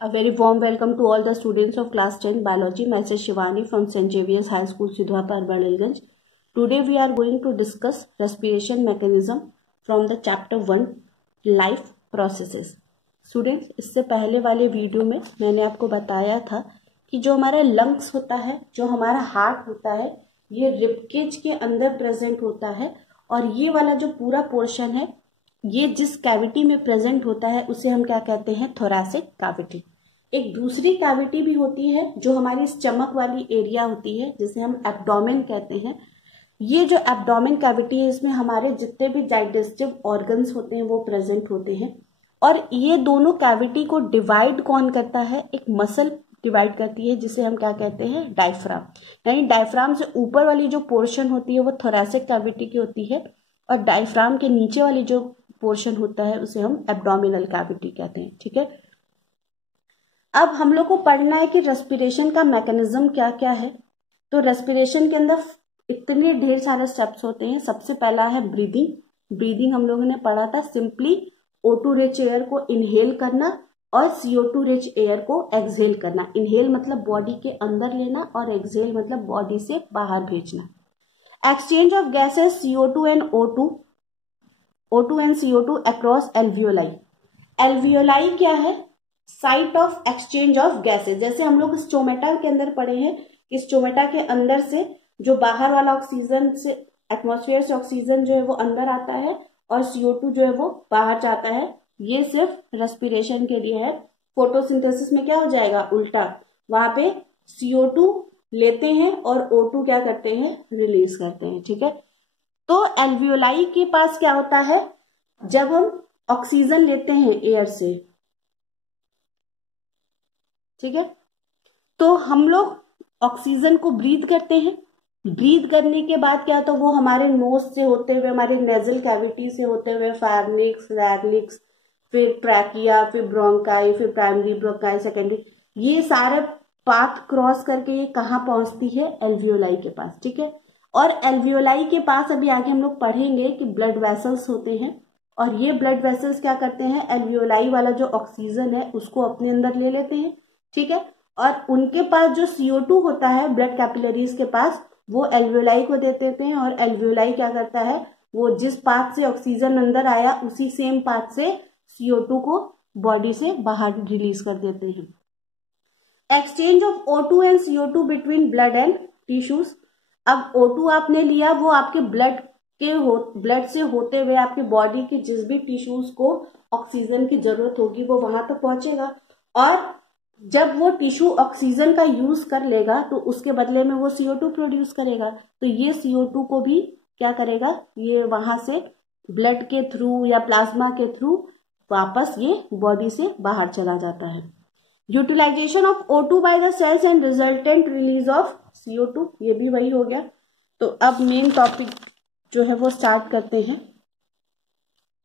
A very warm welcome to all the students of class 10 biology. Myself Shivani from St. Xavier's High School, Sidhwapar, Badalganj. Today we are going to discuss respiration mechanism from the chapter 1 life processes. Students, इससे पहले वाले video में मैंने आपको बताया था कि जो हमारा लंग्स होता है, जो हमारा हार्ट होता है, ये रिबकेज के अंदर प्रेजेंट होता है और ये वाला जो पूरा पोर्शन है ये जिस कैविटी में प्रेजेंट होता है उसे हम क्या कहते हैं, थोरैसिक कैविटी। एक दूसरी कैविटी भी होती है जो हमारी स्टमक वाली एरिया होती है जिसे हम एब्डोमेन कहते हैं। ये जो एब्डोमेन कैविटी है इसमें हमारे जितने भी डाइजेस्टिव ऑर्गन्स होते हैं वो प्रेजेंट होते हैं और ये दोनों कैविटी को डिवाइड कौन करता है, एक मसल डिवाइड करती है जिसे हम क्या कहते हैं, डायफ्राम। यानी डायफ्राम से ऊपर वाली जो पोर्शन होती है वो थोरैसिक कैविटी की होती है और डायफ्राम के नीचे वाली जो पोर्शन होता है उसे हम एब्डोमिनल कैविटी कहते हैं। ठीक है, अब हम लोग को पढ़ना है कि रेस्पिरेशन का मैकेनिज्म क्या क्या है। तो रेस्पिरेशन के अंदर इतने ढेर सारे स्टेप्स होते हैं। सबसे पहला है ब्रीदिंग। ब्रीदिंग हम लोगों ने पढ़ा था, सिंपली O2 रिच एयर को इनहेल करना और CO2 रिच एयर को एक्सहेल करना। इनहेल मतलब बॉडी के अंदर लेना और एक्सहेल मतलब बॉडी से बाहर भेजना। Exchange of gases CO2 and O2 and CO2 across alveoli. Alveoli क्या है, site of exchange of gases. जैसे हम लोग स्टोमेटा के अंदर पढ़े हैं कि स्टोमेटा के अंदर से जो बाहर वाला ऑक्सीजन से, एटमॉस्फेयर से ऑक्सीजन जो है वो अंदर आता है और CO2 जो है वो बाहर जाता है। ये सिर्फ रेस्पिरेशन के लिए है। फोटोसिंथेसिस में क्या हो जाएगा, उल्टा, वहां पे CO2 लेते हैं और O2 क्या करते हैं, रिलीज करते हैं। ठीक है, तो एल्वियोलाई के पास क्या होता है, जब हम ऑक्सीजन लेते हैं एयर से, ठीक है, तो हम लोग ऑक्सीजन को ब्रीथ करते हैं। ब्रीथ करने के बाद क्या, तो वो हमारे नोज से होते हुए, हमारे नेजल कैविटी से होते हुए फार्निक्स, लैरिंक्स, फिर ट्रैकिया, फिर ब्रोंकाई, फिर प्राइमरी ब्रोंकाई, सेकेंडरी, ये सारे पाथ क्रॉस करके ये कहाँ पहुंचती है, एल्वियोलाई के पास। ठीक है, और एल्वियोलाई के पास अभी आगे हम लोग पढ़ेंगे कि ब्लड वेसल्स होते हैं और ये ब्लड वेसल्स क्या करते हैं, एल्वियोलाई वाला जो ऑक्सीजन है उसको अपने अंदर ले लेते हैं। ठीक है, और उनके पास जो CO2 होता है ब्लड कैपिलरीज के पास, वो एल्वियोलाई को दे देते हैं और एल्वियोलाई क्या करता है, वो जिस पाथ से ऑक्सीजन अंदर आया उसी सेम पाथ से CO2 को बॉडी से बाहर रिलीज कर देते हैं। Exchange of O2 and CO2 between blood and tissues. अब O2 आपने लिया, वो आपके ब्लड से होते हुए आपके बॉडी के जिस भी टिश्यूज को ऑक्सीजन की जरूरत होगी वो वहां तक पहुंचेगा और जब वो टिश्यू ऑक्सीजन का यूज कर लेगा तो उसके बदले में वो CO2 प्रोड्यूस करेगा। तो ये CO2 को भी क्या करेगा, ये वहां से ब्लड के थ्रू या प्लाज्मा के थ्रू वापस ये बॉडी से बाहर चला जाता है। Utilization of O2 by the cells and resultant release of CO2, ये भी वही हो गया। तो अब मेन टॉपिक जो है वो स्टार्ट करते हैं।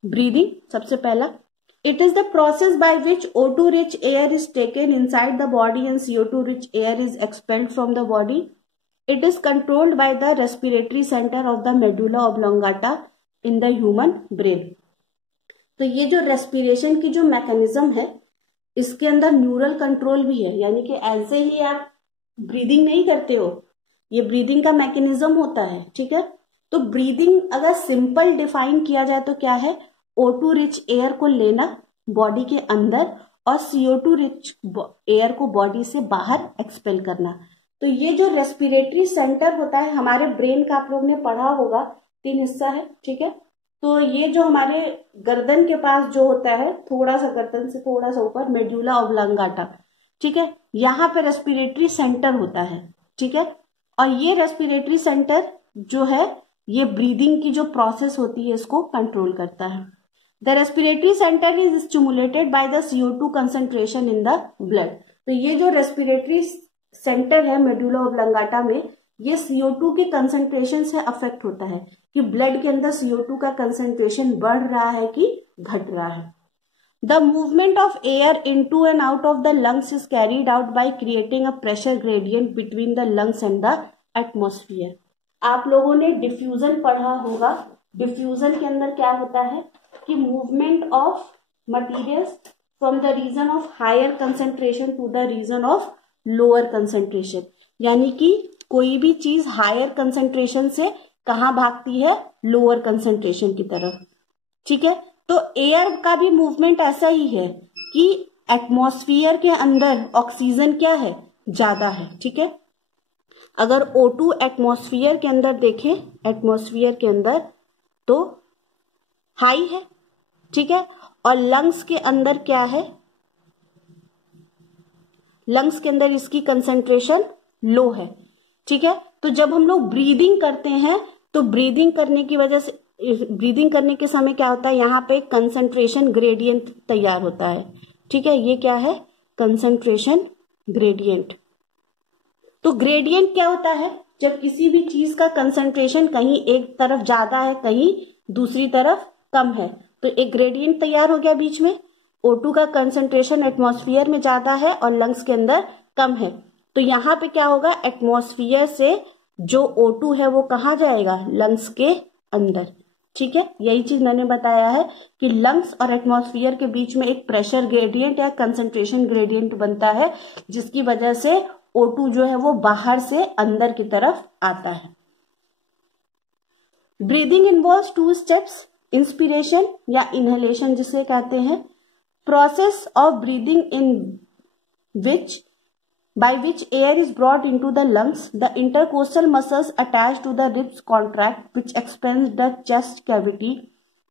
ब्रीदिंग सबसे पहला, it is the process by which O2 rich air is taken inside the body and CO2 rich air is expelled from the body. It is controlled by the respiratory center of the medulla oblongata in the human brain. तो ये जो respiration की जो mechanism है इसके अंदर neural control भी है। यानी कि ऐसे ही आप ब्रीदिंग नहीं करते हो, ये ब्रीदिंग का मैकेनिज्म होता है। ठीक है, तो ब्रीदिंग अगर सिंपल डिफाइन किया जाए तो क्या है, O2 रिच एयर को लेना बॉडी के अंदर और CO2 रिच एयर को बॉडी से बाहर एक्सपेल करना। तो ये जो रेस्पिरेटरी सेंटर होता है हमारे ब्रेन का, आप लोग ने पढ़ा होगा, 3 हिस्सा है। ठीक है, तो ये जो हमारे गर्दन के पास जो होता है, थोड़ा सा गर्दन से थोड़ा सा ऊपर, मेडुला ऑब्लांगाटा, ठीक है, यहाँ पे रेस्पिरेटरी सेंटर होता है। ठीक है, और ये रेस्पिरेटरी सेंटर जो है ये ब्रीदिंग की जो प्रोसेस होती है इसको कंट्रोल करता है। The respiratory center is stimulated by the CO2 concentration in the blood. तो ये जो रेस्पिरेटरी सेंटर है मेडुला ऑब्लांगाटा में, ये CO2 की कंसंट्रेशन से अफेक्ट होता है कि ब्लड के अंदर CO2 का कंसंट्रेशन बढ़ रहा है कि घट रहा है। The movement of air into and out of the lungs is carried out by creating a pressure gradient between the lungs and the atmosphere. आप लोगों ने डिफ्यूजन पढ़ा होगा। डिफ्यूजन के अंदर क्या होता है कि movement of materials from the region of higher concentration to the region of lower concentration, यानी कि कोई भी चीज हायर कंसेंट्रेशन से कहाँ भागती है, लोअर कंसेंट्रेशन की तरफ। ठीक है, तो एयर का भी मूवमेंट ऐसा ही है कि एटमॉस्फेयर के अंदर ऑक्सीजन क्या है, ज्यादा है। ठीक है, अगर O2 एटमॉस्फेयर के अंदर देखें, एटमॉस्फेयर के अंदर तो हाई है। ठीक है, और लंग्स के अंदर क्या है, लंग्स के अंदर इसकी कंसेंट्रेशन लो है। ठीक है, तो जब हम लोग ब्रीदिंग करते हैं तो ब्रीदिंग करने की वजह से, ब्रीदिंग करने के समय क्या होता है, यहाँ पे कंसेंट्रेशन ग्रेडियंट तैयार होता है। ठीक है, ये क्या है, कंसेंट्रेशन ग्रेडियंट। तो ग्रेडियंट क्या होता है, जब किसी भी चीज का कंसेंट्रेशन कहीं एक तरफ ज्यादा है, कहीं दूसरी तरफ कम है, तो एक ग्रेडियंट तैयार हो गया बीच में। O2 का कंसेंट्रेशन एटमॉस्फेयर में ज्यादा है और लंग्स के अंदर कम है, तो यहाँ पे क्या होगा, एटमॉस्फेयर से जो O2 है वो कहाँ जाएगा, लंग्स के अंदर। ठीक है, यही चीज मैंने बताया है कि लंग्स और एटमॉस्फेयर के बीच में एक प्रेशर ग्रेडियंट या कंसेंट्रेशन ग्रेडियंट बनता है, जिसकी वजह से O2 जो है वो बाहर से अंदर की तरफ आता है। ब्रीदिंग इन्वॉल्व्स 2 स्टेप्स, इंस्पिरेशन या इनहेलेशन जिसे कहते हैं, process of breathing in which by which air is brought into the lungs, the intercostal muscles attached to the ribs contract, which expands the chest cavity.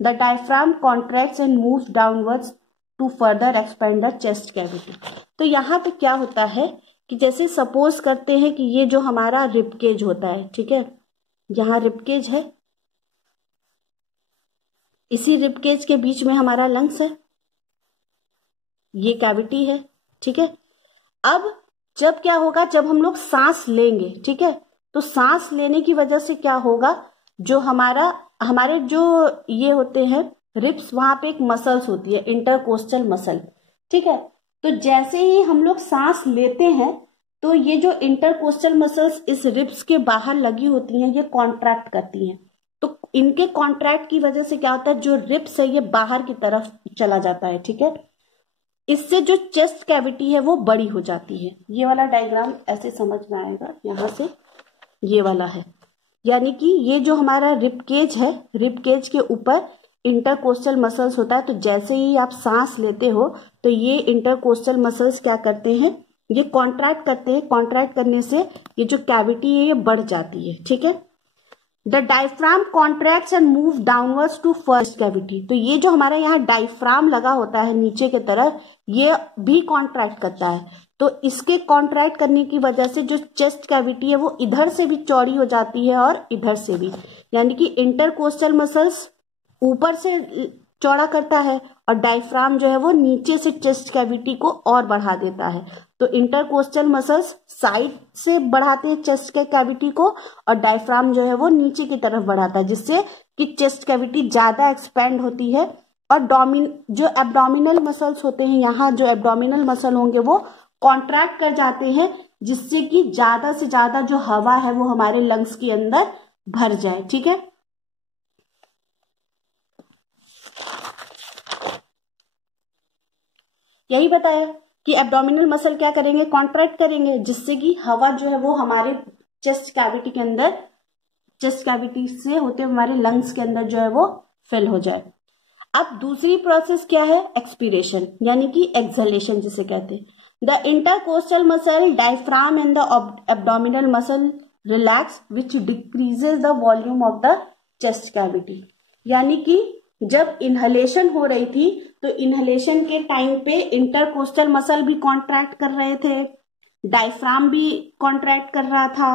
The diaphragm contracts and moves downwards to further expand the chest cavity. तो यहाँ पे क्या होता है कि जैसे suppose करते हैं कि ये जो हमारा रिबकेज होता है, ठीक है, यहाँ रिबकेज है, इसी रिबकेज के बीच में हमारा लंग्स है, ये कैविटी है। ठीक है, अब जब क्या होगा, जब हम लोग सांस लेंगे, ठीक है, तो सांस लेने की वजह से क्या होगा, जो हमारे जो ये होते हैं रिब्स, वहां पे एक मसल्स होती है, इंटरकोस्टल मसल। ठीक है, तो जैसे ही हम लोग सांस लेते हैं तो ये जो इंटरकोस्टल मसल्स इस रिब्स के बाहर लगी होती हैं, ये कॉन्ट्रैक्ट करती हैं। तो इनके कॉन्ट्रैक्ट की वजह से क्या होता है, जो रिब्स है ये बाहर की तरफ चला जाता है। ठीक है, इससे जो चेस्ट कैविटी है वो बड़ी हो जाती है। ये वाला डायग्राम ऐसे समझ में आएगा, यहां से ये वाला है, यानी कि ये जो हमारा रिबकेज है, रिबकेज के ऊपर इंटरकोस्टल मसल्स होता है। तो जैसे ही आप सांस लेते हो तो ये इंटरकोस्टल मसल्स क्या करते हैं, ये कॉन्ट्रैक्ट करते हैं, कॉन्ट्रैक्ट करने से ये जो कैविटी है ये बढ़ जाती है। ठीक है, the diaphragm contracts and move downwards to first cavity. तो ये जो हमारा यहाँ डायफ्राम लगा होता है नीचे की तरफ, ये भी कॉन्ट्रैक्ट करता है। तो इसके कॉन्ट्रैक्ट करने की वजह से जो चेस्ट कैविटी है वो इधर से भी चौड़ी हो जाती है और इधर से भी, यानी कि इंटरकोस्टल मसल्स ऊपर से चौड़ा करता है और डायफ्राम जो है वो नीचे से चेस्ट कैविटी को और बढ़ा देता है। तो इंटरकोस्टल मसल्स साइड से बढ़ाते हैं चेस्ट के कैविटी को और डायफ्राम जो है वो नीचे की तरफ बढ़ाता है, जिससे कि चेस्ट कैविटी ज्यादा एक्सपेंड होती है। और जो एब्डोमिनल मसल्स होते हैं, यहाँ जो एब्डोमिनल मसल होंगे वो कॉन्ट्रैक्ट कर जाते हैं, जिससे कि ज्यादा से ज्यादा जो हवा है वो हमारे लंग्स के अंदर भर जाए। ठीक है, यही बताया कि एब्डोमिनल मसल क्या करेंगे, कॉन्ट्रैक्ट करेंगे, जिससे कि हवा जो है वो हमारे चेस्ट कैविटी के अंदर, चेस्ट कैविटी से होते हमारे लंग्स के अंदर जो है वो फिल हो जाए। अब दूसरी प्रोसेस क्या है, एक्सपीरेशन, यानी कि एक्सहेलेशन जिसे कहते हैं। The intercostal muscle, diaphragm and the abdominal muscle relax which decreases the volume of the chest cavity. यानी कि जब इनहलेशन हो रही थी तो इनहलेशन के टाइम पे इंटरकोस्टल मसल भी कॉन्ट्रैक्ट कर रहे थे, डायफ्राम भी कॉन्ट्रैक्ट कर रहा था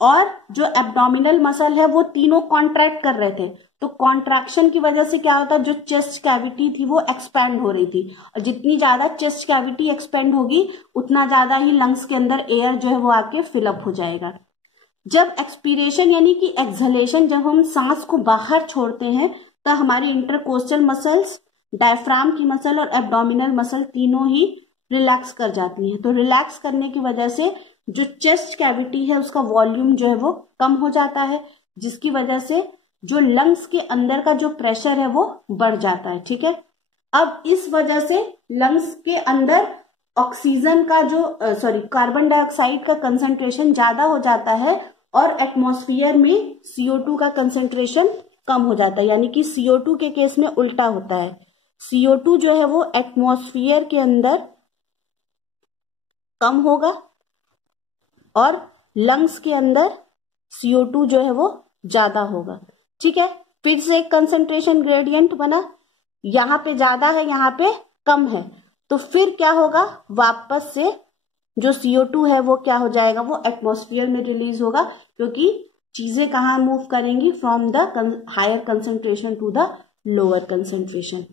और जो एब्डोमिनल मसल है वो तीनों कॉन्ट्रैक्ट कर रहे थे। तो कॉन्ट्रैक्शन की वजह से क्या होता, जो चेस्ट कैविटी थी वो एक्सपैंड हो रही थी और जितनी ज्यादा चेस्ट कैविटी एक्सपेंड होगी उतना ज्यादा ही लंग्स के अंदर एयर जो है वो आके फिलअप हो जाएगा। जब एक्सपीरेशन यानी कि एक्सहेलेशन, जब हम सांस को बाहर छोड़ते हैं तो हमारी इंटरकोस्टल मसल्स, डायफ्राम की मसल और एब्डोमिनल मसल तीनों ही रिलैक्स कर जाती हैं। तो रिलैक्स करने की वजह से जो चेस्ट कैविटी है उसका वॉल्यूम जो है वो कम हो जाता है, जिसकी वजह से जो लंग्स के अंदर का जो प्रेशर है वो बढ़ जाता है। ठीक है, अब इस वजह से लंग्स के अंदर ऑक्सीजन का जो कार्बन डाइऑक्साइड का कंसंट्रेशन ज्यादा हो जाता है और एटमॉस्फेयर में CO2 का कंसंट्रेशन कम हो जाता है। यानी कि CO2 के केस में उल्टा होता है, CO2 जो है वो एटमॉस्फेयर के अंदर कम होगा और लंग्स के अंदर CO2 जो है वो ज्यादा होगा। ठीक है, फिर से एक कंसंट्रेशन ग्रेडियंट बना, यहाँ पे ज्यादा है यहाँ पे कम है, तो फिर क्या होगा, वापस से जो CO2 है वो क्या हो जाएगा, वो एटमॉस्फेयर में रिलीज होगा, क्योंकि चीजें कहाँ मूव करेंगी, from the higher concentration to the lower concentration.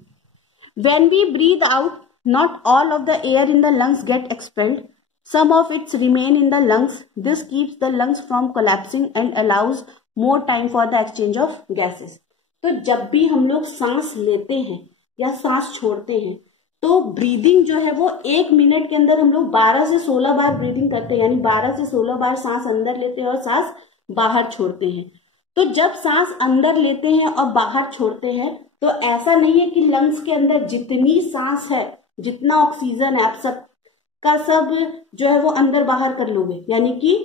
When we breathe out, not all of the air in the lungs get expelled, some of it remain in the lungs. This keeps the lungs from collapsing and allows more time for the exchange of gases. तो जब भी हम लोग सांस लेते हैं या सांस छोड़ते हैं तो ब्रीदिंग जो है वो 1 मिनट के अंदर हम लोग 12 से 16 बार ब्रीदिंग करते हैं, यानी 12 से 16 बार सांस अंदर लेते हैं और सांस बाहर छोड़ते हैं। तो जब सांस अंदर लेते हैं और बाहर छोड़ते हैं तो ऐसा नहीं है कि लंग्स के अंदर जितनी सांस है, जितना ऑक्सीजन है, आप सब का सब जो है वो अंदर बाहर कर लोगे, यानी कि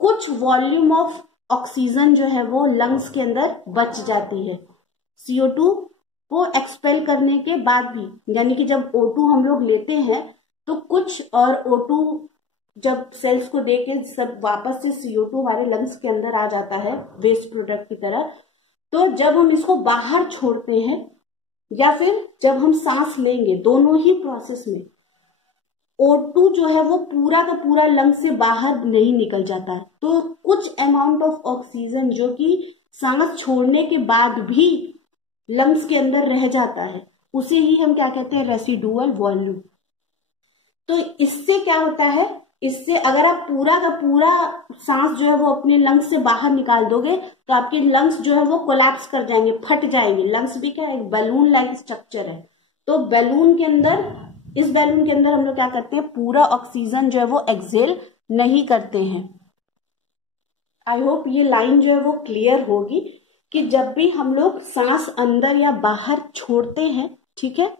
कुछ वॉल्यूम ऑफ ऑक्सीजन जो है वो लंग्स के अंदर बच जाती है CO2 को एक्सपेल करने के बाद भी। यानी कि जब O2 हम लोग लेते हैं तो कुछ, और O2 जब सेल्स को दे के सब वापस से CO2 हमारे लंग्स के अंदर आ जाता है वेस्ट प्रोडक्ट की तरह, तो जब हम इसको बाहर छोड़ते हैं या फिर जब हम सांस लेंगे, दोनों ही प्रोसेस में O2 जो है वो पूरा का पूरा लंग से बाहर नहीं निकल जाता है, तो कुछ अमाउंट ऑफ ऑक्सीजन जो कि सांस छोड़ने के बाद भी लंग्स के अंदर रह जाता है, उसे ही हम क्या कहते हैं, रेसिडुअल वॉल्यूम। तो इससे क्या होता है, इससे अगर आप पूरा का पूरा सांस जो है वो अपने लंग्स से बाहर निकाल दोगे तो आपके लंग्स जो है वो कोलैप्स कर जाएंगे, फट जाएंगे। लंग्स भी क्या, एक बैलून लाइक स्ट्रक्चर है, तो बैलून के अंदर, इस बैलून के अंदर हम लोग क्या करते हैं, पूरा ऑक्सीजन जो है वो एक्सहेल नहीं करते हैं। आई होप ये लाइन जो है वो क्लियर होगी कि जब भी हम लोग सांस अंदर या बाहर छोड़ते हैं, ठीक है,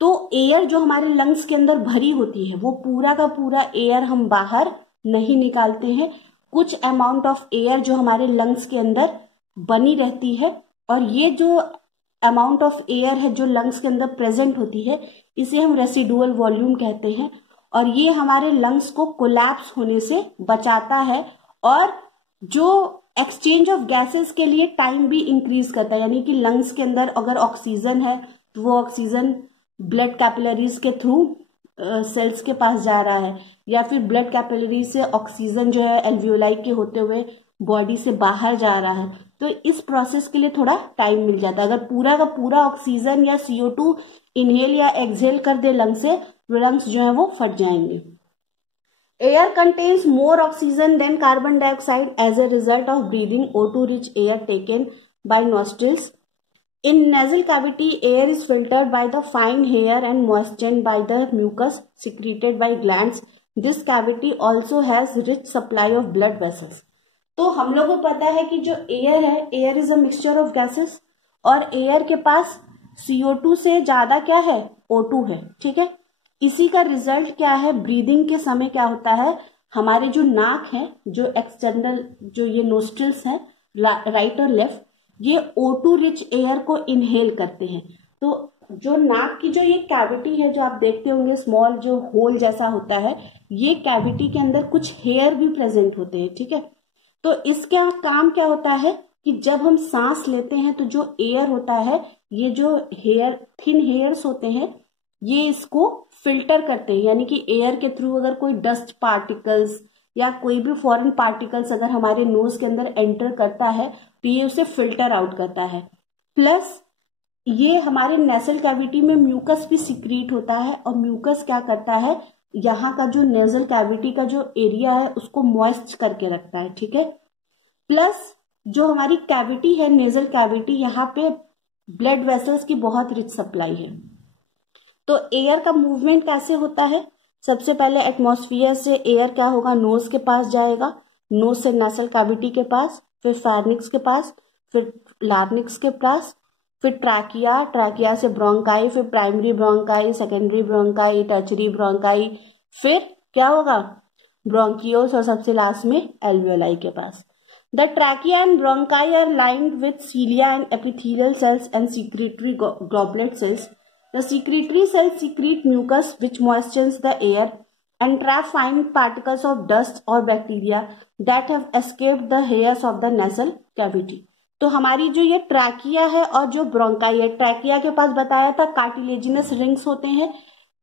तो एयर जो हमारे लंग्स के अंदर भरी होती है वो पूरा का पूरा एयर हम बाहर नहीं निकालते हैं। कुछ अमाउंट ऑफ एयर जो हमारे लंग्स के अंदर बनी रहती है, और ये जो अमाउंट ऑफ एयर है जो लंग्स के अंदर प्रेजेंट होती है, इसे हम रेसिडुअल वॉल्यूम कहते हैं, और ये हमारे लंग्स को कोलैप्स होने से बचाता है और जो एक्सचेंज ऑफ गैसेस के लिए टाइम भी इंक्रीज करता है। यानी कि लंग्स के अंदर अगर ऑक्सीजन है तो वो ऑक्सीजन ब्लड कैपिलरीज के थ्रू सेल्स के पास जा रहा है, या फिर ब्लड कैपिलरी से ऑक्सीजन जो है एल्वियोलाई के होते हुए बॉडी से बाहर जा रहा है, तो इस प्रोसेस के लिए थोड़ा टाइम मिल जाता है। अगर पूरा का पूरा ऑक्सीजन या CO2 इनहेल या एक्सहेल कर दे लंग से, तो लंग्स जो है वो फट जाएंगे। Air contains more oxygen than carbon dioxide as a result of breathing O2 rich air taken by nostrils. In nasal cavity, air is filtered by the fine hair and moistened by the mucus secreted by glands. This cavity also has rich supply of blood vessels. तो हम लोगों को पता है कि जो air है, air is a mixture of gases, और एयर के पास CO2 से ज्यादा क्या है, O2 है, ठीक है। इसी का रिजल्ट क्या है, ब्रीदिंग के समय क्या होता है, हमारे जो नाक है, जो एक्सटर्नल जो ये नोस्ट्रिल्स है राइट और लेफ्ट, ये O2 रिच एयर को इनहेल करते हैं। तो जो नाक की जो ये कैविटी है जो आप देखते होंगे, स्मॉल जो होल जैसा होता है, ये कैविटी के अंदर कुछ हेयर भी प्रेजेंट होते हैं, ठीक है। तो इसका काम क्या होता है कि जब हम सांस लेते हैं तो जो एयर होता है, ये जो हेयर, थिन हेयर्स होते हैं, ये इसको फिल्टर करते हैं। यानी कि एयर के थ्रू अगर कोई डस्ट पार्टिकल्स या कोई भी फॉरेन पार्टिकल्स अगर हमारे नोज के अंदर एंटर करता है तो ये उसे फिल्टर आउट करता है। प्लस ये हमारे नेसल कैविटी में म्यूकस भी सिक्रीट होता है, और म्यूकस क्या करता है, यहाँ का जो नेजल कैविटी का जो एरिया है उसको मॉइस्ट करके रखता है, ठीक है। प्लस जो हमारी कैविटी है, नेजल कैविटी, यहाँ पे ब्लड वेसल्स की बहुत रिच सप्लाई है। तो एयर का मूवमेंट कैसे होता है, सबसे पहले एटमॉस्फेयर से एयर क्या होगा, नोज के पास जाएगा, नोज से नेसल कैविटी के पास, फिर फेरिंक्स के पास, फिर लार्निक्स के पास, फिर ट्रैकिया, ट्रैकिया से ब्रोंकाई, फिर primary bronchi, secondary bronchi, tertiary bronchi, फिर क्या होगा ब्रोंकियोस, और सबसे लास्ट में एल्वियोलाई के पास। The trachea and bronchi are lined with cilia and epithelial cells and secretory goblet cells. The secretory cells secrete mucus which moistens the air and trap fine particles of dust or bacteria that have escaped the hairs of the nasal cavity. तो हमारी जो ये trachea है और जो bronchi है, trachea के पास बताया था कार्टिलेजिनस रिंग्स होते हैं।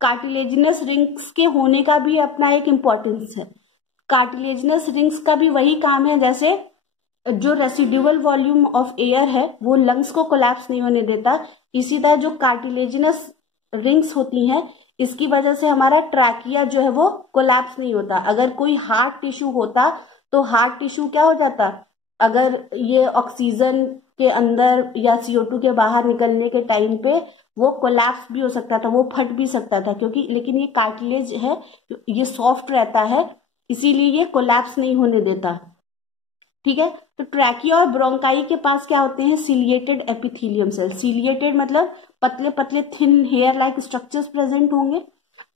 कार्टिलेजिनस रिंग्स के होने का भी अपना एक इम्पोर्टेंस है। कार्टिलेजिनस रिंग्स का भी वही काम है, जैसे जो रेसिड्यूअल वॉल्यूम ऑफ एयर है वो लंग्स को कोलैप्स नहीं होने देता, इसी तरह जो कार्टिलेजिनस रिंग्स होती हैं इसकी वजह से हमारा ट्रैकिया जो है वो कोलैप्स नहीं होता। अगर कोई हार्ट टिश्यू होता तो हार्ट टिश्यू क्या हो जाता, अगर ये ऑक्सीजन के अंदर या CO2 के बाहर निकलने के टाइम पे वो कोलैप्स भी हो सकता था, वो फट भी सकता था, क्योंकि लेकिन ये कार्टिलेज है, ये सॉफ्ट रहता है, इसीलिए ये कोलैप्स नहीं होने देता। ठीक है, तो ट्रैकिया और ब्रोंकाई के पास क्या होते हैं, सिलिएटेड एपिथेलियम सेल। सिलिएटेड मतलब पतले पतले thin hair like structures present होंगे,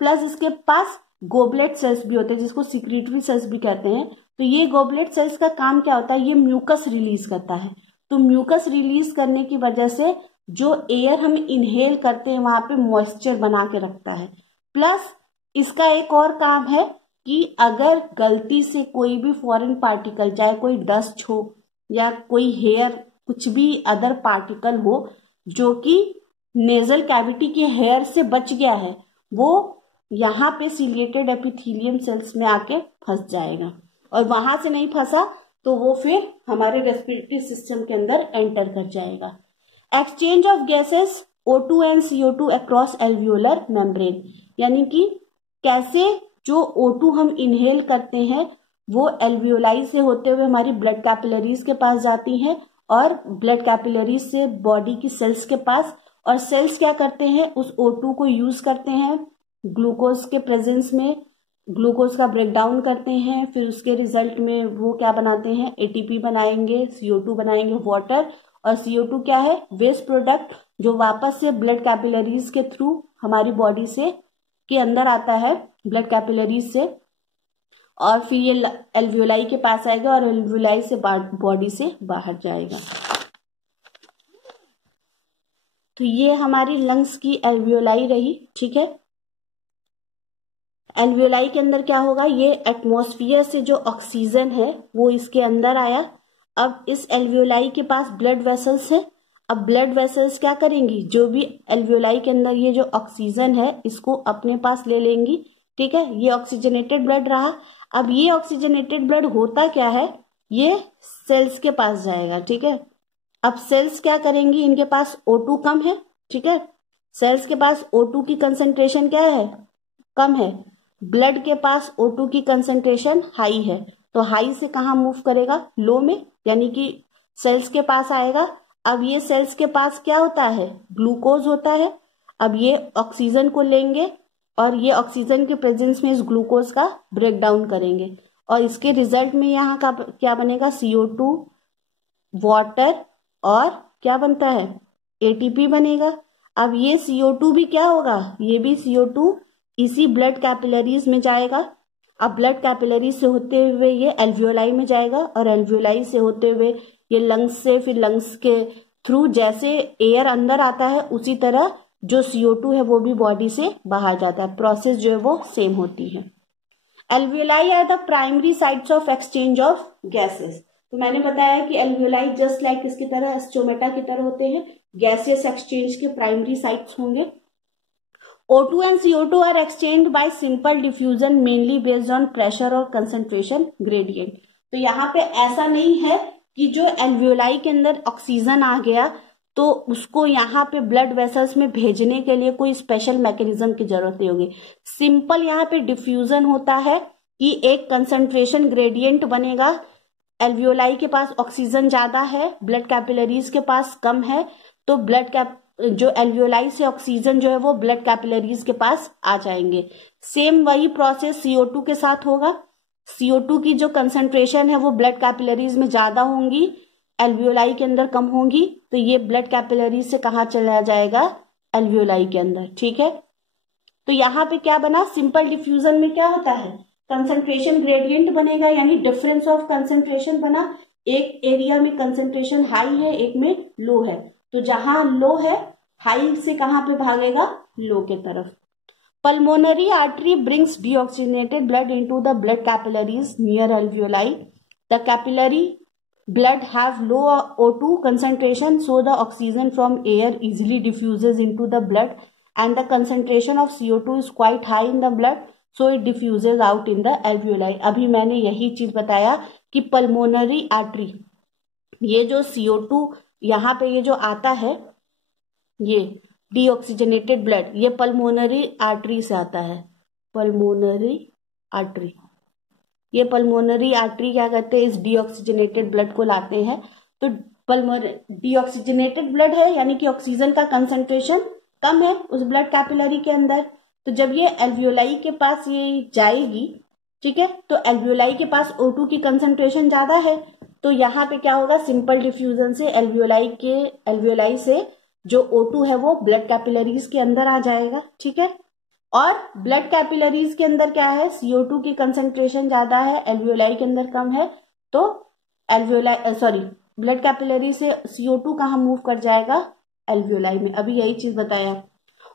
प्लस इसके पास गोबलेट सेल्स भी होते हैं जिसको सिक्रीटरी सेल्स भी कहते हैं। तो ये गोबलेट सेल्स का काम क्या होता है, ये म्यूकस रिलीज करता है। तो म्यूकस रिलीज करने की वजह से जो एयर हम इनहेल करते हैं वहां पे मॉइस्चर बना के रखता है। प्लस इसका एक और काम है कि अगर गलती से कोई भी फॉरेन पार्टिकल, चाहे कोई डस्ट हो या कोई हेयर, कुछ भी अदर पार्टिकल हो जो कि नेजल कैविटी के हेयर से बच गया है, वो यहाँ पे सिलिएटेड एपिथेलियम सेल्स में आके फंस जाएगा, और वहां से नहीं फंसा तो वो फिर हमारे रेस्पिरेटरी सिस्टम के अंदर एंटर कर जाएगा। Exchange of gases O2 and CO2 across alveolar membrane, यानी कि कैसे जो O2 हम इनहेल करते हैं वो एल्वियोलाई से होते हुए हमारी ब्लड कैपिलरीज के पास जाती हैं, और ब्लड कैपिलरीज से बॉडी की सेल्स के पास, और सेल्स क्या करते हैं, उस O2 को यूज करते हैं ग्लूकोज के प्रेजेंस में, ग्लूकोज का ब्रेकडाउन करते हैं, फिर उसके रिजल्ट में वो क्या बनाते हैं, ATP बनाएंगे, CO2 बनाएंगे, वाटर, और CO2 क्या है, वेस्ट प्रोडक्ट जो वापस से ब्लड कैपिलरीज के थ्रू हमारी बॉडी से के अंदर आता है, ब्लड कैपिलरीज से, और फिर ये एल्वियोलाई के पास आएगा और एल्वियोलाई से बॉडी से बाहर जाएगा। तो ये हमारी लंग्स की एल्वियोलाई रही। ठीक है, एल्वियोलाई के अंदर क्या होगा, ये एटमॉस्फेयर से जो ऑक्सीजन है वो इसके अंदर आया। अब इस एल्वियोलाई के पास ब्लड वेसल्स है। अब ब्लड वेसल्स क्या करेंगी, जो भी एल्वियोलाई के अंदर ये जो ऑक्सीजन है इसको अपने पास ले लेंगी। ठीक है, ये ऑक्सीजनेटेड ब्लड रहा। अब ये ऑक्सीजनेटेड ब्लड होता क्या है, ये सेल्स के पास जाएगा। ठीक है, अब सेल्स क्या करेंगी, इनके पास O2 कम है। ठीक है, सेल्स के पास O2 की कंसेंट्रेशन क्या है, कम है। ब्लड के पास O2 की कंसेंट्रेशन हाई है, तो हाई से कहाँ मूव करेगा, लो में, यानी कि सेल्स के पास आएगा। अब ये सेल्स के पास क्या होता है, ग्लूकोज होता है। अब ये ऑक्सीजन को लेंगे और ये ऑक्सीजन के प्रेजेंस में इस ग्लूकोज का ब्रेक डाउन करेंगे, और इसके रिजल्ट में यहाँ का क्या बनेगा, CO2, वाटर, और क्या बनता है, ATP बनेगा। अब ये CO2 भी क्या होगा, ये भी CO2 इसी ब्लड कैपिलरीज में जाएगा। अब ब्लड कैपिलरीज से होते हुए ये एल्वियोलाई में जाएगा, और एल्वियोलाई से होते हुए ये लंग्स से, फिर लंग्स के थ्रू जैसे एयर अंदर आता है उसी तरह जो CO2 है वो भी बॉडी से बाहर जाता है। प्रोसेस जो है वो सेम होती है। Alveoli are the primary sites of exchange of gases. तो मैंने बताया कि एल्वियोलाई जस्ट लाइक इसकी तरह स्टोमेटा की तरह होते हैं, गैसियस एक्सचेंज के प्राइमरी साइट्स होंगे। O2 and CO2 are exchanged by simple diffusion mainly based on pressure और concentration gradient। तो यहाँ पे ऐसा नहीं है कि जो एल्वियोलाई के अंदर ऑक्सीजन आ गया तो उसको यहाँ पे ब्लड वेसल्स में भेजने के लिए कोई स्पेशल मैकेनिज्म की जरूरत नहीं होगी। सिंपल यहाँ पे डिफ्यूजन होता है कि एक कंसंट्रेशन ग्रेडियंट बनेगा। एल्वियोलाई के पास ऑक्सीजन ज्यादा है, ब्लड कैपिलरीज के पास कम है, तो जो एल्वियोलाई से ऑक्सीजन जो है वो ब्लड कैपिलरीज के पास आ जाएंगे। सेम वही प्रोसेस CO2 के साथ होगा। CO2 की जो कंसंट्रेशन है वो ब्लड कैपिलरीज में ज्यादा होंगी, एल्वियोलाई के अंदर कम होंगी तो ये ब्लड कैपिलरी से कहाँ चला जाएगा, एल्वियोलाई के अंदर। ठीक है, तो यहाँ पे क्या बना, सिंपल डिफ्यूजन में क्या होता है, कंसंट्रेशन ग्रेडियंट बनेगा, यानी डिफरेंस ऑफ कंसंट्रेशन बना। एक एरिया में कंसंट्रेशन हाई है, एक में लो है, तो जहां लो है हाई से कहाँ पे भागेगा, लो के तरफ। Pulmonary artery brings deoxygenated blood into the blood capillaries near alveoli. The capillary blood have low O2 concentration, so the oxygen from air easily diffuses into the blood and the concentration of CO2 is quite high in the blood, so it diffuses out in the alveoli। अभी मैंने यही चीज बताया कि pulmonary artery, ये जो CO2 यहाँ पे ये जो आता है, ये डीऑक्सीजनेटेड ब्लड, ये पल्मोनरी आर्टरी से आता है, पल्मोनरी आर्टरी। ये पल्मोनरी आर्टरी क्या करते हैं, इस डीऑक्सीजनेटेड ब्लड को लाते हैं। तो डीऑक्सीजनेटेड ब्लड है, यानी कि ऑक्सीजन का कंसंट्रेशन कम है उस ब्लड कैपिलरी के अंदर। तो जब ये एल्वियोलाई के पास ये जाएगी, ठीक है, तो एल्वियोलाई के पास O2 की कंसंट्रेशन ज्यादा है, तो यहाँ पे क्या होगा, सिंपल डिफ्यूजन से एल्वियोलाई से जो O2 है वो ब्लड कैपिलरीज के अंदर आ जाएगा। ठीक है, और ब्लड कैपिलरीज के अंदर क्या है, CO2 की कंसंट्रेशन ज्यादा है, एल्वियोलाई के अंदर कम है, तो ब्लड कैपिलरी से CO2 कहाँ मूव कर जाएगा, एल्वियोलाई में। अभी यही चीज बताया।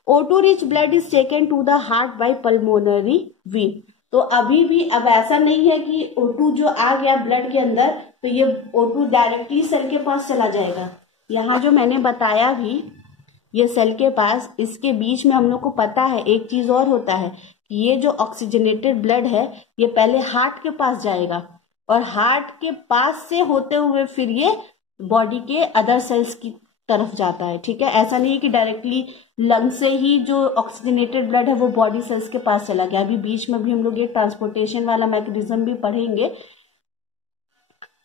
O2 rich blood is taken to the heart by pulmonary vein. तो अभी भी अब ऐसा नहीं है कि O2 जो आ गया ब्लड के अंदर तो ये O2 डायरेक्टली सेल के पास चला जाएगा। यहाँ जो मैंने बताया भी, ये सेल के पास, इसके बीच में हम लोग को पता है एक चीज और होता है कि ये जो ऑक्सीजनेटेड ब्लड है ये पहले हार्ट के पास जाएगा और हार्ट के पास से होते हुए फिर ये बॉडी के अदर सेल्स की तरफ जाता है। ठीक है, ऐसा नहीं है कि डायरेक्टली लंग से ही जो ऑक्सीजनेटेड ब्लड है वो बॉडी सेल्स के पास चला गया। अभी बीच में भी हम लोग ये ट्रांसपोर्टेशन वाला मैकेनिज्म भी पढ़ेंगे।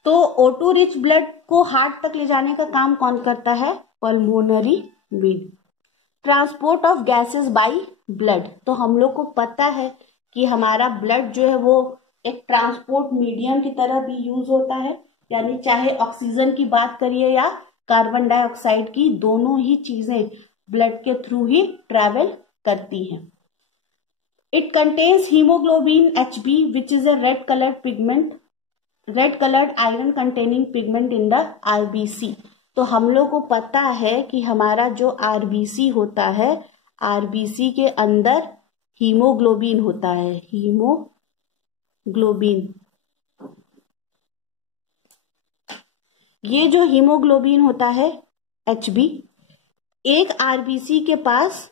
तो O2 रिच ब्लड को हार्ट तक ले जाने का काम कौन करता है, pulmonary Wien. Transport of gases by blood, तो हम लोग को पता है कि हमारा ब्लड जो है वो एक ट्रांसपोर्ट मीडियम की तरह भी यूज होता है, यानी चाहे ऑक्सीजन की बात करिए या कार्बन डाइऑक्साइड की, दोनों ही चीजें ब्लड के थ्रू ही ट्रेवल करती हैं। It contains haemoglobin Hb which is a red coloured iron containing pigment in the RBC। तो हम लोग को पता है कि हमारा जो RBC होता है, RBC के अंदर हीमोग्लोबिन होता है, हीमोग्लोबिन। ये जो हीमोग्लोबिन होता है Hb, एक RBC के पास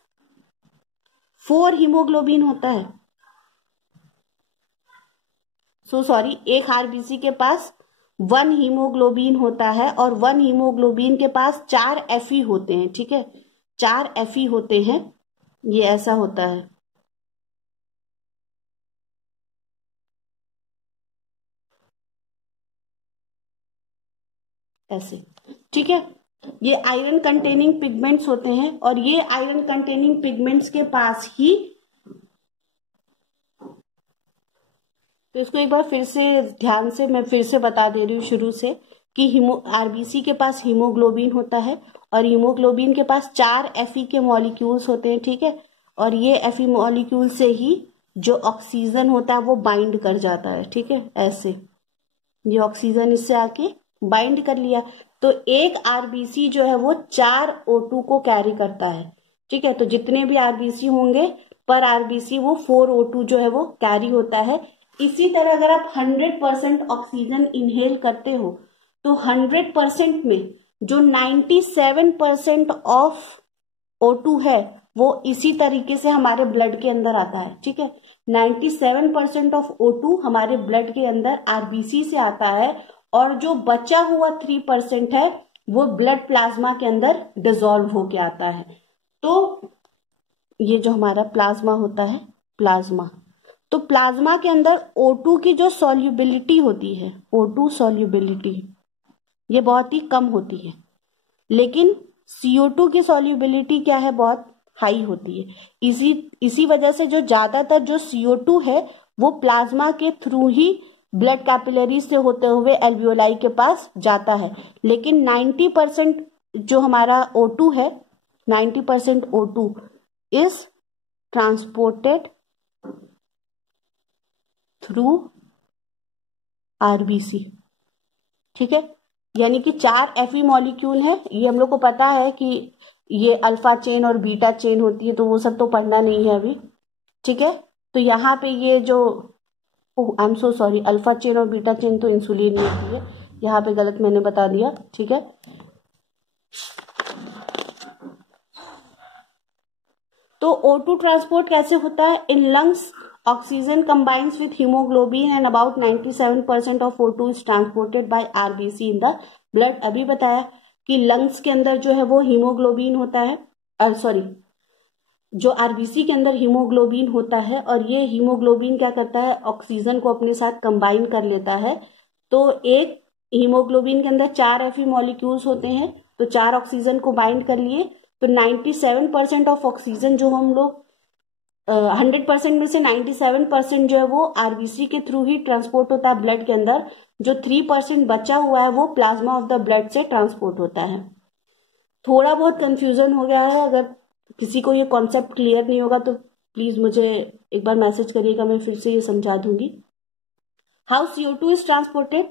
4 हीमोग्लोबिन होता है, एक RBC के पास 1 हीमोग्लोबिन होता है और 1 हीमोग्लोबिन के पास 4 Fe होते हैं। ठीक है, 4 Fe होते हैं, ये ऐसा होता है। ऐसे, ठीक है, ये आयरन कंटेनिंग पिगमेंट्स होते हैं और ये आयरन कंटेनिंग पिगमेंट्स के पास ही, तो इसको एक बार फिर से ध्यान से मैं फिर से बता दे रही हूँ शुरू से कि RBC के पास हीमोग्लोबिन होता है और हीमोग्लोबिन के पास 4 Fe के मॉलिक्यूल्स होते हैं। ठीक है, और ये Fe मॉलिक्यूल से ही जो ऑक्सीजन होता है वो बाइंड कर जाता है। ठीक है, ऐसे ये ऑक्सीजन इससे आके बाइंड कर लिया, तो एक RBC जो है वो 4 O2 को कैरी करता है। ठीक है, तो जितने भी RBC होंगे पर RBC वो 4 O2 जो है वो कैरी होता है। इसी तरह अगर आप 100% ऑक्सीजन इनहेल करते हो तो 100% में जो 97% ऑफ O2 है वो इसी तरीके से हमारे ब्लड के अंदर आता है। ठीक है, 97% ऑफ O2 हमारे ब्लड के अंदर RBC से आता है और जो बचा हुआ 3% है वो ब्लड प्लाज्मा के अंदर डिसॉल्व होके आता है। तो ये जो हमारा प्लाज्मा होता है, प्लाज्मा, तो प्लाज्मा के अंदर O2 की जो सॉल्युबिलिटी होती है, O2 सॉल्युबिलिटी, ये बहुत ही कम होती है, लेकिन CO2 की सॉल्युबिलिटी क्या है, बहुत हाई होती है। इसी वजह से जो ज्यादातर जो CO2 है वो प्लाज्मा के थ्रू ही ब्लड कैपिलरी से होते हुए एल्वियोलाई के पास जाता है। लेकिन 90% जो हमारा O2 है, 90% O2 is transported through RBC. ठीक है, यानी कि 4 Fe मॉलिक्यूल है। ये हम लोग को पता है कि ये अल्फा चेन और बीटा चेन होती है, तो वो सब तो पढ़ना नहीं है अभी। ठीक है, तो यहाँ पे ये जो I am so sorry, alpha chain और बीटा चेन तो इंसुलिन में होती है, यहाँ पे गलत मैंने बता दिया। ठीक है, तो O2 ट्रांसपोर्ट कैसे होता है? In lungs oxygen combines with haemoglobin and about 97% of O2 is transported by RBC in the blood. अभी बताया कि लंग्स के अंदर जो है वो हीमोग्लोबिन होता है, सॉरी जो आरबीसी के अंदर हीमोग्लोबिन होता है, और ये हीमोग्लोबिन क्या करता है, ऑक्सीजन को अपने साथ कंबाइन कर लेता है। तो एक हीमोग्लोबिन के अंदर 4 Fe मॉलिक्यूल्स होते हैं, तो 4 ऑक्सीजन को बाइंड कर लिए, तो 97% ऑफ ऑक्सीजन जो हम लोग 100% में से 97% जो है वो आरबीसी के थ्रू ही ट्रांसपोर्ट होता है ब्लड के अंदर। जो 3% बचा हुआ है वो प्लाज्मा ऑफ द ब्लड से ट्रांसपोर्ट होता है। थोड़ा बहुत कंफ्यूजन हो गया है, अगर किसी को ये कॉन्सेप्ट क्लियर नहीं होगा तो प्लीज मुझे एक बार मैसेज करिएगा, मैं फिर से ये समझा दूंगी। How CO2 is transported?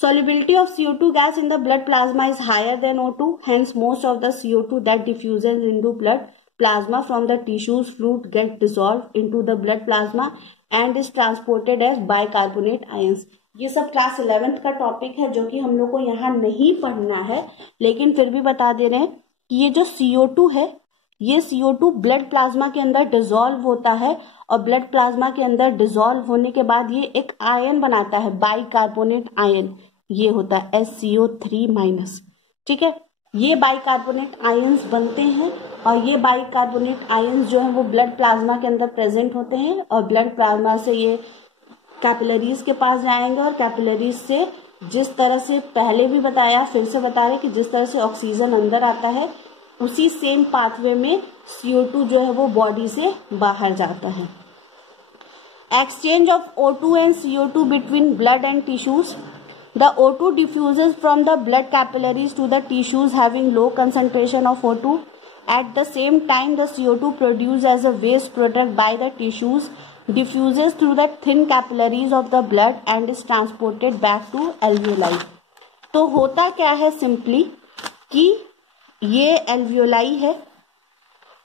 Solubility of CO2 gas in the blood plasma is higher than O2, hence most of the CO2 that diffuses into blood plasma from the tissues fluid get dissolved into the blood plasma and is transported as bicarbonate ions। ये सब class 11th का topic है जो कि हम लोग को यहाँ नहीं पढ़ना है, लेकिन फिर भी बता दे रहे हैं कि ये जो CO2 है, ये CO2 ब्लड प्लाज्मा के अंदर डिसॉल्व होता है, और ब्लड प्लाज्मा के अंदर डिसॉल्व होने के बाद ये एक आयन बनाता है, बाइकार्बोनेट आयन, ये होता है SCO3-। ठीक है, ये बाइकार्बोनेट आयंस बनते हैं, और ये बाइकार्बोनेट आयंस जो है वो ब्लड प्लाज्मा के अंदर प्रेजेंट होते हैं, और ब्लड प्लाज्मा से ये कैपिलरीज के पास जाएंगे, और कैपिलरीज से जिस तरह से पहले भी बताया, फिर से बता रहे कि जिस तरह से ऑक्सीजन अंदर आता है, उसी सेम पाथवे में CO2 जो है वो बॉडी से बाहर जाता है। Exchange of O2 and CO2 between blood and tissues. The O2 diffuses from the blood capillaries to the tissues having low concentration of O2. At the same time, the CO2 produced as a waste product by the tissues diffuses through the thin capillaries of the blood and is transported back to alveoli। तो होता क्या है simply कि ये alveoli है,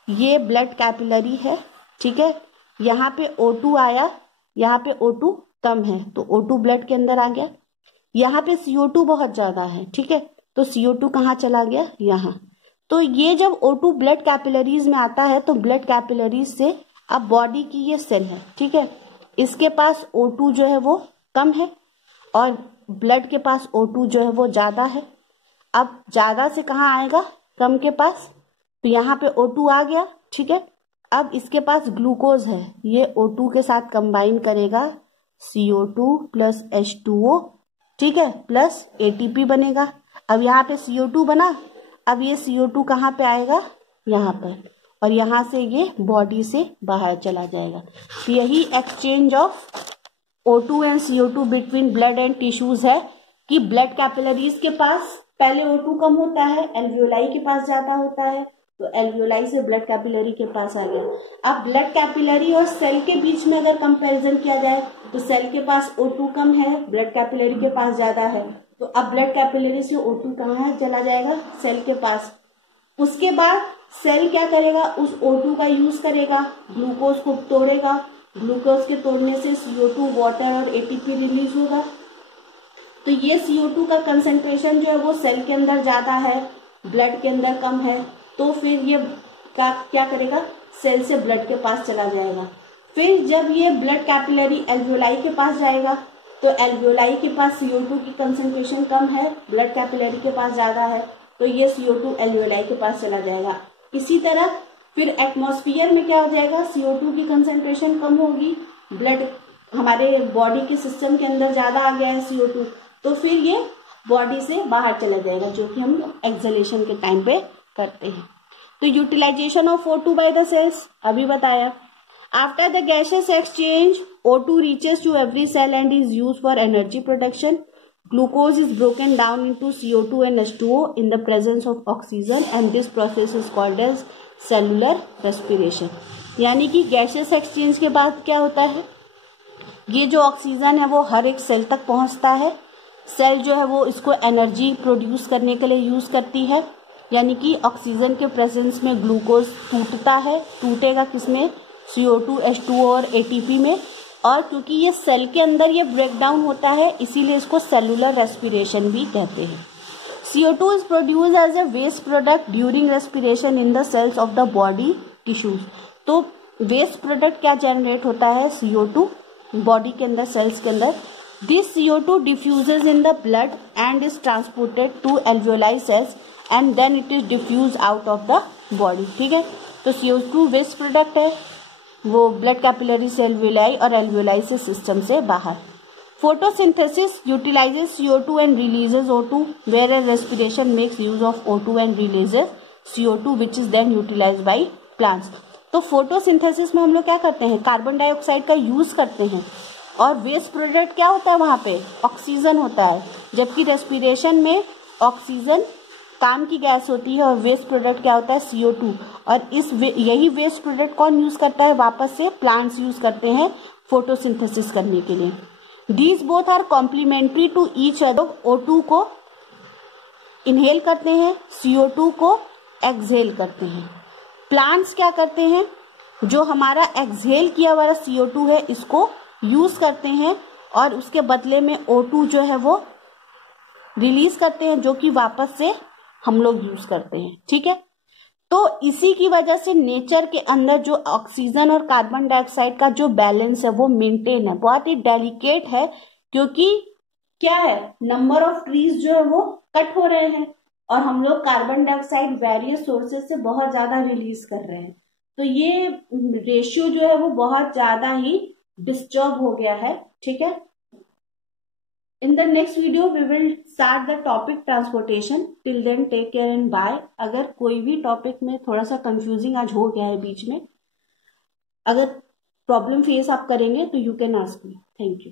ये blood capillary है। ठीक है, यहाँ पे O2 आया, यहाँ पे O2 कम है, तो O2 ब्लड के अंदर आ गया। यहाँ पे CO2 बहुत ज्यादा है। ठीक है, तो CO2 कहाँ चला गया, यहाँ। तो ये जब O2 ब्लड कैपिलरीज में आता है, तो ब्लड कैपिलरीज से अब बॉडी की ये सेल है, ठीक है, इसके पास O2 जो है वो कम है, और ब्लड के पास O2 जो है वो ज्यादा है। अब ज्यादा से कहाँ आएगा, कम के पास, तो यहाँ पे O2 आ गया। ठीक है, अब इसके पास ग्लूकोज है, ये O2 के साथ कंबाइन करेगा, CO2 प्लस H2O, ठीक है, प्लस ATP बनेगा। अब यहाँ पे CO2 बना, अब ये CO2 कहाँ पे आएगा, यहाँ पर, और यहाँ से ये बॉडी से बाहर चला जाएगा। तो यही exchange of O2 and CO2 between blood and tissues है कि ब्लड कैपिलरीज के पास पहले O2 कम होता है, एल्वियोलाई के पास ज्यादा होता है, तो एल्वियोलाई से ब्लड कैपिलरी के पास आ गया। अब ब्लड कैपिलरी और सेल के बीच में अगर कंपैरिजन किया जाए, तो सेल के पास O2 कम है, ब्लड कैपिलरी के पास ज्यादा है, तो अब ब्लड कैपिलरी से O2 कहाँ है, चला जाएगा सेल के पास। उसके बाद सेल क्या करेगा, उस O2 का यूज करेगा, ग्लूकोज को तोड़ेगा, ग्लूकोज के तोड़ने से CO2, वाटर और ATP रिलीज होगा। तो ये CO2 का कंसेंट्रेशन जो है वो सेल के अंदर ज्यादा है, ब्लड के अंदर कम है, तो फिर ये क्या करेगा, सेल से ब्लड के पास चला जाएगा। फिर जब ये ब्लड कैपिलरी एल्वियोलाई के पास जाएगा, तो एल्वियोलाई के पास CO2 की कंसेंट्रेशन कम है, ब्लड कैपिलरी के पास ज्यादा है, तो ये CO2 एल्वियोलाई के पास चला जाएगा। इसी तरह फिर एटमॉस्फेयर में क्या हो जाएगा, CO2 की कंसेंट्रेशन कम होगी, ब्लड हमारे बॉडी के सिस्टम के अंदर ज्यादा आ गया है CO2, तो फिर ये बॉडी से बाहर चला जाएगा, जो कि हम एक्सहेलेशन के टाइम पे करते हैं। तो utilization of O2 by the cells अभी बताया। After the gaseous exchange, O2 reaches to every cell and is used for energy production. Glucose is broken down into CO2 and H2O in the presence of oxygen and this process is called as cellular respiration. यानी कि gases exchange के बाद क्या होता है, ये जो oxygen है वो हर एक सेल तक पहुंचता है. सेल जो है वो इसको एनर्जी प्रोड्यूस करने के लिए यूज करती है. यानी कि ऑक्सीजन के प्रेजेंस में ग्लूकोज टूटता है. टूटेगा किसमें? CO2, H2O और ATP में. और क्योंकि ये सेल के अंदर ये ब्रेक डाउन होता है इसीलिए इसको सेलुलर रेस्पिरेशन भी कहते हैं. CO2 is produced as a waste product during respiration in the cells of the body tissues. तो वेस्ट प्रोडक्ट क्या जनरेट होता है? CO2 बॉडी के अंदर, सेल्स के अंदर. This CO2 diffuses in the blood and is transported to alveoli cells and then it is diffuse out of the body. ठीक है, तो CO2 वेस्ट प्रोडक्ट है, वो ब्लड कैपिलरी से एल्वियोलाई और एल्वियोलाई से सिस्टम से बाहर. Photosynthesis utilizes CO2 and releases O2 where respiration makes use of O2 and releases CO2 which is then utilized by plants. तो फोटोसिंथेसिस में हम लोग क्या करते हैं? कार्बन डाइऑक्साइड का यूज करते हैं और वेस्ट प्रोडक्ट क्या होता है? वहां पे ऑक्सीजन होता है. जबकि रेस्पिरेशन में ऑक्सीजन काम की गैस होती है और वेस्ट प्रोडक्ट क्या होता है? CO2. और यही वेस्ट प्रोडक्ट कौन यूज करता है? वापस से प्लांट्स यूज करते हैं फोटोसिंथेसिस करने के लिए. These both are complementary to each other. O2 को इनहेल करते हैं, CO2 को एक्सहेल करते हैं. प्लांट्स क्या करते हैं? जो हमारा एक्सहेल किया हुआ CO2 है इसको यूज करते हैं और उसके बदले में O2 जो है वो रिलीज करते हैं जो कि वापस से हम लोग यूज करते हैं. ठीक है, तो इसी की वजह से नेचर के अंदर जो ऑक्सीजन और कार्बन डाइऑक्साइड का जो बैलेंस है वो मेंटेन है. बहुत ही डेलिकेट है क्योंकि क्या है, नंबर ऑफ ट्रीज जो है वो कट हो रहे हैं और हम लोग कार्बन डाइऑक्साइड वेरियस सोर्सेज से बहुत ज्यादा रिलीज कर रहे हैं. तो ये रेशियो जो है वो बहुत ज्यादा ही डिस्टर्ब हो गया है. ठीक है, in the next video we will start the topic transportation. Till then take care and bye. अगर कोई भी टॉपिक में थोड़ा सा कंफ्यूजिंग आज हो गया है बीच में, अगर प्रॉब्लम फेस आप करेंगे तो you can ask me. Thank you.